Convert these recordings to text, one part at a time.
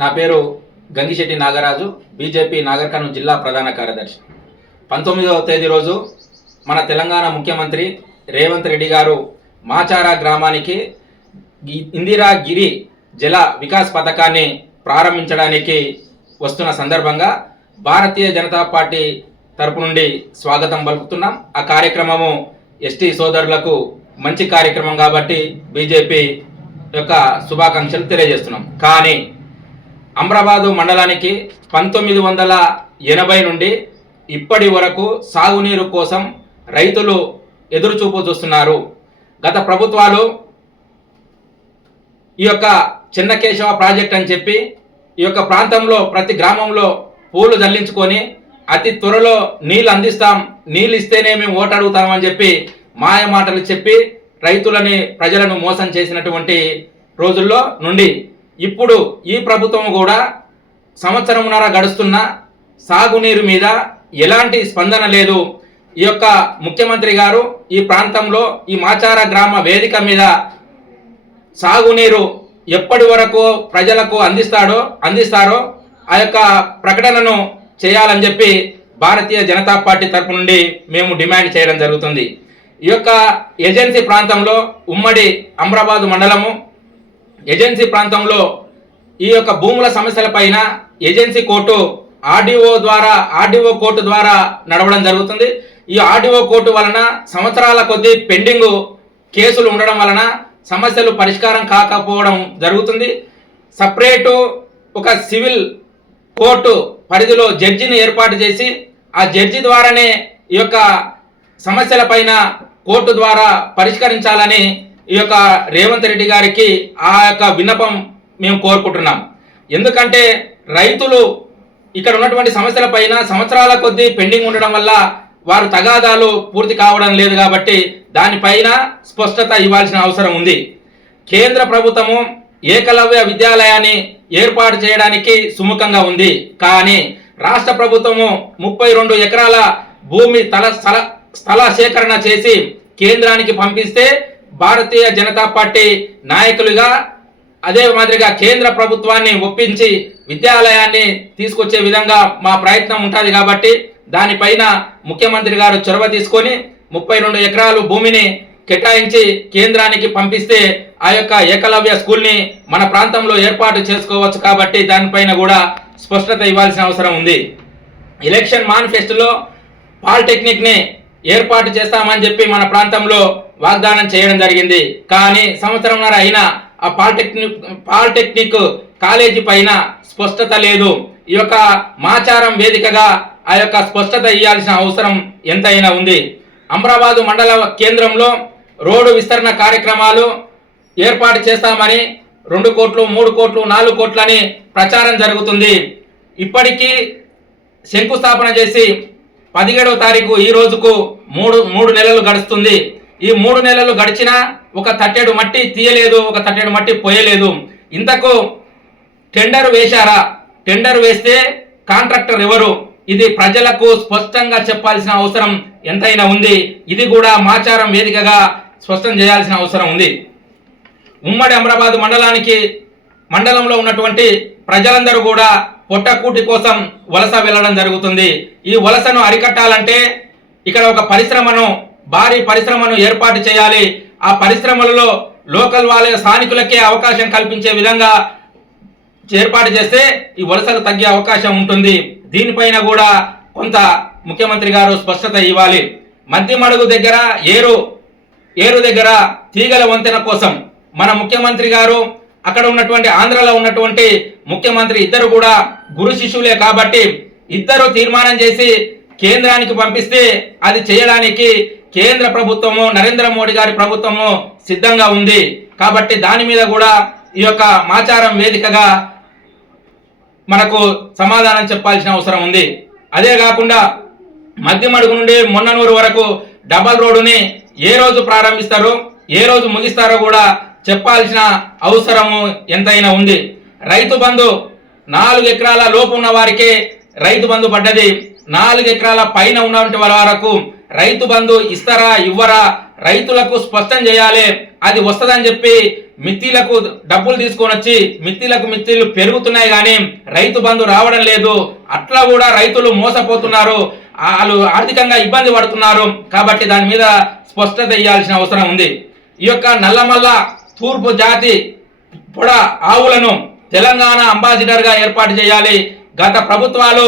నా పేరు గంగిశెట్టి నాగరాజు, బీజేపీ నాగర్ కర్నూలు జిల్లా ప్రధాన కార్యదర్శి. 19వ తేదీ రోజు మన తెలంగాణ ముఖ్యమంత్రి రేవంత్ రెడ్డి గారు మాచారా గ్రామానికి ఇందిరాగిరి జల వికాస్ పథకాన్ని ప్రారంభించడానికి వస్తున్న సందర్భంగా భారతీయ జనతా పార్టీ తరపు నుండి స్వాగతం పలుకుతున్నాం. ఆ కార్యక్రమము ఎస్టీ సోదరులకు మంచి కార్యక్రమం కాబట్టి బీజేపీ యొక్క శుభాకాంక్షలు తెలియజేస్తున్నాం. కానీ అమ్రాబాదు మండలానికి 1980 నుండి ఇప్పటి వరకు సాగునీరు కోసం రైతులు ఎదురుచూపు చూస్తున్నారు. గత ప్రభుత్వాలు ఈ యొక్క చిన్నకేశవ ప్రాజెక్ట్ అని చెప్పి ఈ యొక్క ప్రాంతంలో ప్రతి గ్రామంలో పూలు జల్లించుకొని అతి త్వరలో నీళ్ళు అందిస్తాం, నీళ్ళు ఇస్తేనే మేము ఓటు అడుగుతామని చెప్పి మాయ మాటలు చెప్పి రైతులని ప్రజలను మోసం చేసినటువంటి రోజుల్లో నుండి ఇప్పుడు ఈ ప్రభుత్వం కూడా సంవత్సరంన్నర గడుస్తున్న సాగునీరు మీద ఎలాంటి స్పందన లేదు. ఈ యొక్క ముఖ్యమంత్రి గారు ఈ ప్రాంతంలో ఈ మాచార గ్రామ వేదిక మీద సాగునీరు ఎప్పటి వరకు ప్రజలకు అందిస్తారో ఆ యొక్క ప్రకటనను చేయాలని చెప్పి భారతీయ జనతా పార్టీ తరపు నుండి మేము డిమాండ్ చేయడం జరుగుతుంది. ఈ యొక్క ఏజెన్సీ ప్రాంతంలో ఉమ్మడి అమ్రాబాదు మండలము ఏజెన్సీ ప్రాంతంలో ఈ యొక్క భూముల సమస్యల పైన ఏజెన్సీ కోర్టు ఆర్డీఓ కోర్టు ద్వారా నడవడం జరుగుతుంది. ఈ ఆర్డీఓ కోర్టు వలన సంవత్సరాల కొద్దీ పెండింగ్ కేసులు ఉండడం వలన సమస్యలు పరిష్కారం కాకపోవడం జరుగుతుంది. సపరేటు ఒక సివిల్ కోర్టు పరిధిలో జడ్జిని ఏర్పాటు చేసి ఆ జడ్జి ద్వారానే ఈ యొక్క సమస్యల పైన కోర్టు ద్వారా పరిష్కరించాలని ఈ యొక్క రేవంత్ రెడ్డి గారికి ఆ యొక్క విన్నపం మేము కోరుకుంటున్నాం. ఎందుకంటే రైతులు ఇక్కడ ఉన్నటువంటి సమస్యల పైన సంవత్సరాల కొద్దీ పెండింగ్ ఉండడం వల్ల వారు తగాదాలు పూర్తి కావడం లేదు కాబట్టి దానిపైన స్పష్టత ఇవ్వాల్సిన అవసరం ఉంది. కేంద్ర ప్రభుత్వము ఏకలవ్య విద్యాలయాన్ని ఏర్పాటు చేయడానికి సుముఖంగా ఉంది. కానీ రాష్ట్ర ప్రభుత్వము 32 ఎకరాల భూమి స్థల సేకరణ చేసి కేంద్రానికి పంపిస్తే భారతీయ జనతా పార్టీ నాయకులుగా అదే మాదిరిగా కేంద్ర ప్రభుత్వాన్ని ఒప్పించి విద్యాలయాన్ని తీసుకొచ్చే విధంగా మా ప్రయత్నం ఉంటుంది. కాబట్టి దానిపైన ముఖ్యమంత్రి గారు చొరవ తీసుకొని 32 ఎకరాలు భూమిని కేటాయించి కేంద్రానికి పంపిస్తే ఆ యొక్క ఏకలవ్య స్కూల్ని మన ప్రాంతంలో ఏర్పాటు చేసుకోవచ్చు. కాబట్టి దానిపైన కూడా స్పష్టత ఇవ్వాల్సిన అవసరం ఉంది. ఎలక్షన్ మేనిఫెస్టోలో పాలిటెక్నిక్ని ఏర్పాటు చేస్తామని చెప్పి మన ప్రాంతంలో వాగ్దానం చేయడం జరిగింది. కానీ సంవత్సరంన్నర అయినా ఆ పాలిటెక్నిక్ కాలేజీ పైన స్పష్టత లేదు. ఈ యొక్క మాచారం వేదికగా ఆ యొక్క స్పష్టత ఇవ్వాల్సిన అవసరం ఎంతైనా ఉంది. అమ్రాబాదు మండల కేంద్రంలో రోడ్డు విస్తరణ కార్యక్రమాలు ఏర్పాటు చేస్తామని 2 కోట్లు 3 కోట్లు 4 కోట్లని ప్రచారం జరుగుతుంది. ఇప్పటికీ శంకుస్థాపన చేసి 17వ తారీఖు ఈ రోజుకు 3 నెలలు గడుస్తుంది. ఈ 3 నెలలు గడిచినా ఒక తట్టెడు మట్టి తీయలేదు, ఒక తట్టెడు మట్టి పోయలేదు. ఇంతకు టెండర్ వేశారా? టెండర్ వేస్తే కాంట్రాక్టర్ ఎవరు? ఇది ప్రజలకు స్పష్టంగా చెప్పాల్సిన అవసరం ఎంతైనా ఉంది. ఇది కూడా మాచారం వేదికగా స్పష్టం చేయాల్సిన అవసరం ఉంది. ఉమ్మడి అమ్రాబాదు మండలంలో ఉన్నటువంటి ప్రజలందరూ కూడా పొట్టకూటి కోసం వలస వెళ్ళడం జరుగుతుంది. ఈ వలసను అరికట్టాలంటే ఇక్కడ ఒక భారీ పరిశ్రమను ఏర్పాటు చేయాలి. ఆ పరిశ్రమలలో లోకల్ వాళ్ళ స్థానికులకే అవకాశం కల్పించే విధంగా ఏర్పాటు చేస్తే ఈ వలసలు తగ్గే అవకాశం ఉంటుంది. దీనిపైన కూడా కొంత ముఖ్యమంత్రి గారు స్పష్టత ఇవ్వాలి. మద్దిమడుగు దగ్గర ఏరు దగ్గర తీగల వంతెన కోసం మన ముఖ్యమంత్రి గారు అక్కడ ఉన్నటువంటి ఆంధ్రలో ఉన్నటువంటి ముఖ్యమంత్రి ఇద్దరు కూడా గురు శిష్యులే కాబట్టి ఇద్దరు తీర్మానం చేసి కేంద్రానికి పంపిస్తే అది చేయడానికి కేంద్ర ప్రభుత్వము నరేంద్ర మోడీ గారి ప్రభుత్వము సిద్ధంగా ఉంది. కాబట్టి దాని మీద కూడా ఈ యొక్క మాచారం వేదికగా మనకు సమాధానం చెప్పాల్సిన అవసరం ఉంది. అదే కాకుండా మద్దిమడుగు నుండి మొన్ననూరు వరకు డబల్ రోడ్డుని ఏ రోజు ప్రారంభిస్తారో ఏ రోజు ముగిస్తారో కూడా చెప్పాల్సిన అవసరము ఎంతైనా ఉంది. రైతు బంధు 4 ఎకరాల లోపు ఉన్న వారికే రైతు బంధు పడ్డది. 4 ఎకరాల పైన ఉన్నటువంటి వరకు రైతు బంధు ఇస్తారా ఇవ్వరా రైతులకు స్పష్టం చేయాలి. అది వస్తుందని చెప్పి మిత్తిలకు డబ్బులు తీసుకొని వచ్చి మిత్తిలు పెరుగుతున్నాయి కానీ రైతు బంధు రావడం లేదు. అట్లా కూడా రైతులు మోసపోతున్నారు, వాళ్ళు ఆర్థికంగా ఇబ్బంది పడుతున్నారు. కాబట్టి దాని మీద స్పష్టత ఇవ్వాల్సిన అవసరం ఉంది. ఈ యొక్క నల్లమల్ల తూర్పు జాతి పొడ ఆవులను తెలంగాణ అంబాసిడర్ గా ఏర్పాటు చేయాలి. గత ప్రభుత్వాలు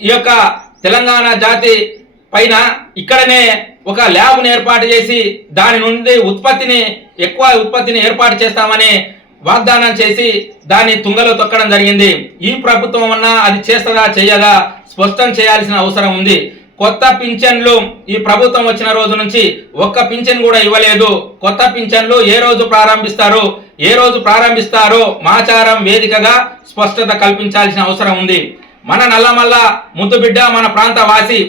ఈ యొక్క తెలంగాణ జాతి పైన ఇక్కడనే ఒక ల్యాబ్ను ఏర్పాటు చేసి దాని నుండి ఎక్కువ ఉత్పత్తిని ఏర్పాటు చేస్తామని వాగ్దానం చేసి దాన్ని తుంగలో తొక్కడం జరిగింది. ఈ ప్రభుత్వం అన్నా అది చేస్తుందా చేయదా స్పష్టం చేయాల్సిన అవసరం ఉంది. కొత్త పింఛన్లు ఈ ప్రభుత్వం వచ్చిన రోజు నుంచి ఒక్క పింఛన్ కూడా ఇవ్వలేదు. కొత్త పింఛన్లు ఏ రోజు ప్రారంభిస్తారో మాచారం వేదికగా స్పష్టత కల్పించాల్సిన అవసరం ఉంది. మన నల్లమల్ల ముద్దుబిడ్డ మన ప్రాంత వాసి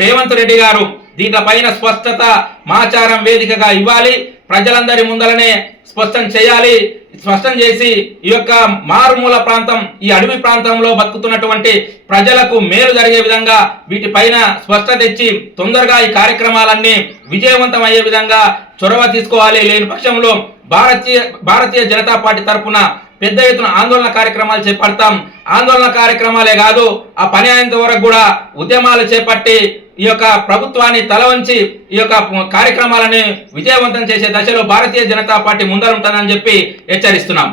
రేవంత్ రెడ్డి గారు దీనిపైన స్పష్టత మాచారం వేదికగా ఇవ్వాలి. ప్రజలందరి ముందరనే స్పష్టం చేయాలి. స్పష్టం చేసి ఈ యొక్క మారుమూల ప్రాంతం, ఈ అడవి ప్రాంతంలో బతుకుతున్నటువంటి ప్రజలకు మేలు జరిగే విధంగా వీటిపైన స్పష్టత ఇచ్చి తొందరగా ఈ కార్యక్రమాలన్నీ విజయవంతం అయ్యే విధంగా చొరవ తీసుకోవాలి. లేని పక్షంలో భారతీయ జనతా పార్టీ తరఫున పెద్ద ఎత్తున ఆందోళన కార్యక్రమాలు చేపడతాం. ఆందోళన కార్యక్రమాలే కాదు, ఆ పని అయినంత వరకు కూడా ఉద్యమాలు చేపట్టి ఈ యొక్క ప్రభుత్వాన్ని తల వంచి ఈ యొక్క కార్యక్రమాలని విజయవంతం చేసే దశలో భారతీయ జనతా పార్టీ ముందరుంటుందని చెప్పి హెచ్చరిస్తున్నాం.